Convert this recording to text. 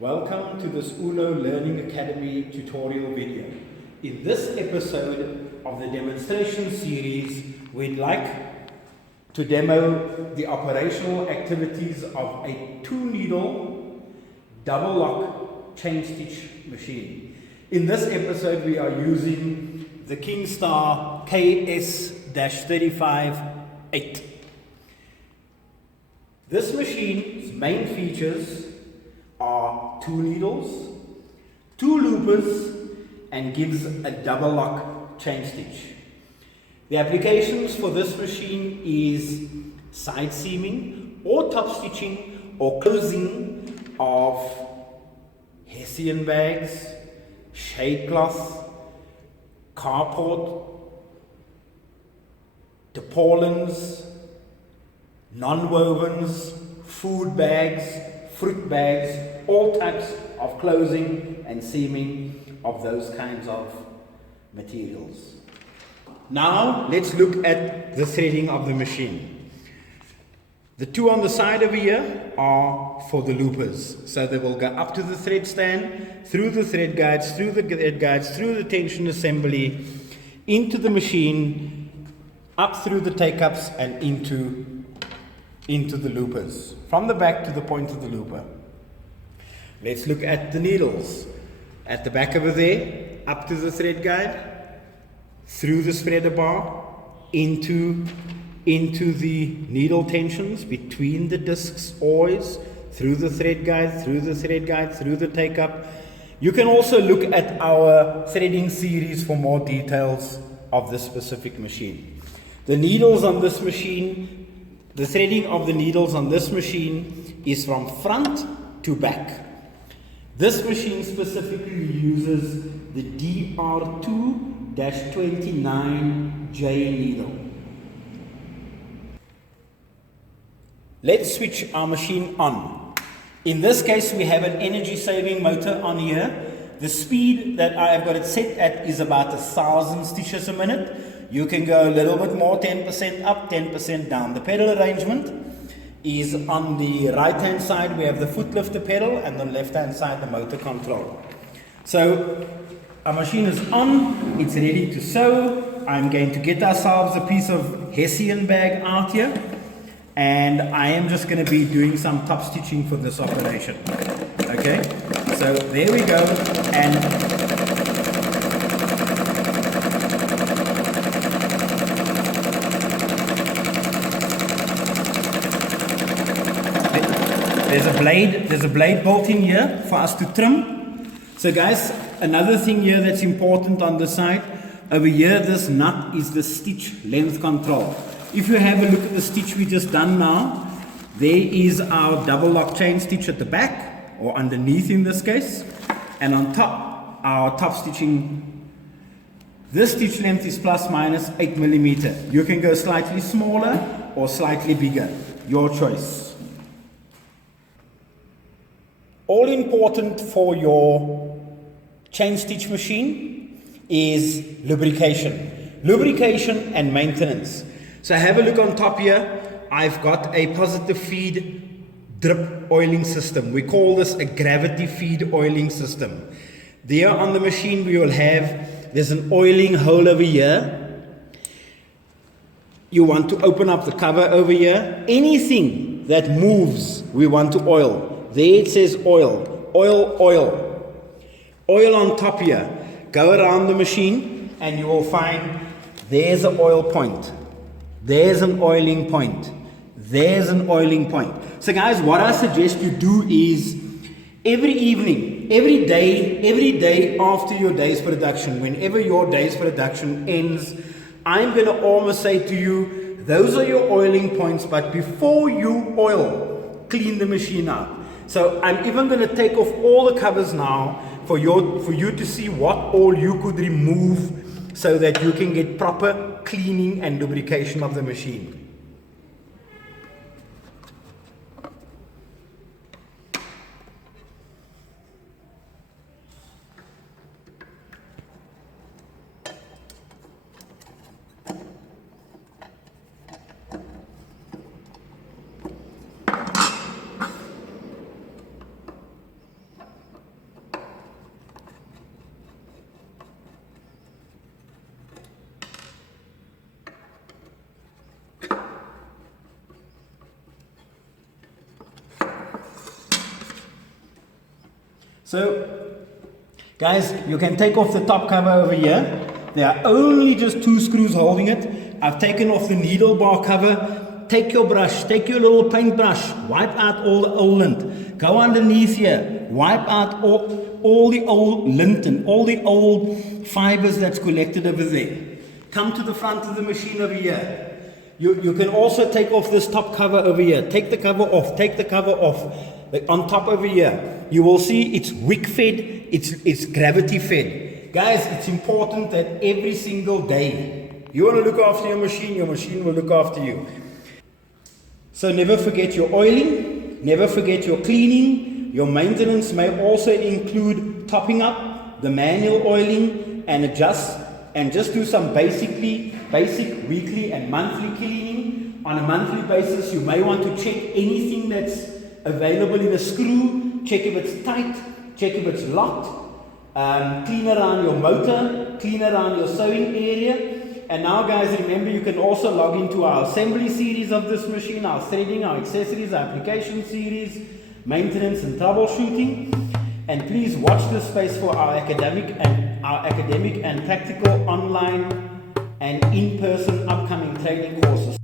Welcome to this ULA Learning Academy tutorial video. In this episode of the demonstration series, we'd like to demo the operational activities of a 2-needle double lock chain stitch machine. In this episode, we are using the Kingstar KS-35-8. This machine's main features are 2 needles, 2 loopers, and gives a double lock chain stitch. The applications for this machine is side seaming or top stitching or closing of Hessian bags, shade cloth, carport, tarpaulins, non-wovens, food bags, fruit bags, all types of closing and seaming of those kinds of materials. Now let's look at the threading of the machine. The 2 on the side over here are for the loopers. So they will go up to the thread stand, through the thread guides, through the thread guides, through the tension assembly, into the machine, up through the take-ups and into the loopers, from the back to the point of the looper. Let's look at the needles. At the back over there, up to the thread guide, through the spreader bar, into the needle tensions, between the discs always, through the thread guide, through the thread guide, through the take-up. You can also look at our threading series for more details of this specific machine. The needles on this machine, the threading of the needles on this machine is from front to back. This machine specifically uses the DR2-29J needle. Let's switch our machine on. In this case, we have an energy saving motor on here. The speed that I have got it set at is about 1,000 stitches a minute. You can go a little bit more, 10% up, 10% down. The pedal arrangement is on the right hand side. We have the foot lifter pedal, and on the left hand side the motor control. So our machine is on, it's ready to sew. I'm going to get ourselves a piece of Hessian bag out here, and I am just going to be doing some top stitching for this operation. Okay, so there we go. And there's a blade built in here for us to trim. So guys, another thing here that's important on the side, over here this nut is the stitch length control. If you have a look at the stitch we just done now, there is our double lock chain stitch at the back, or underneath in this case, and on top our top stitching. This stitch length is plus minus 8 millimeter. You can go slightly smaller or slightly bigger, your choice. All important for your chain stitch machine is lubrication and maintenance. So have a look on top here. I've got a positive feed drip oiling system. We call this a gravity feed oiling system. There on the machine we will have, there's an oiling hole over here. You want to open up the cover over here. Anything that moves we want to oil. There it says oil, oil, oil. Oil on top here. Go around the machine and you will find there's an oil point. There's an oiling point. There's an oiling point. So guys, what I suggest you do is every evening, every day after your day's production, whenever your day's production ends, I'm going to almost say to you, those are your oiling points, but before you oil, clean the machine out. So I'm even going to take off all the covers now for you to see what all you could remove so that you can get proper cleaning and lubrication of the machine. So, guys, you can take off the top cover over here. There are only just 2 screws holding it. I've taken off the needle bar cover. Take your brush, take your little paintbrush, wipe out all the old lint. Go underneath here, wipe out all the old lint and all the old fibers that's collected over there. Come to the front of the machine over here. You can also take off this top cover over here. Take the cover off, take the cover off. On top over here, you will see it's wick fed, it's gravity fed. Guys, it's important that every single day, you want to look after your machine will look after you. So never forget your oiling, never forget your cleaning. Your maintenance may also include topping up, the manual oiling, and just do some basic weekly and monthly cleaning. On a monthly basis, you may want to check anything that's available in a screw, check if it's tight, check if it's locked, clean around your motor, clean around your sewing area. And now, guys, remember, you can also log into our assembly series of this machine, our threading, our accessories, our application series, maintenance and troubleshooting. And please watch this space for our academic and practical online and in-person upcoming training courses.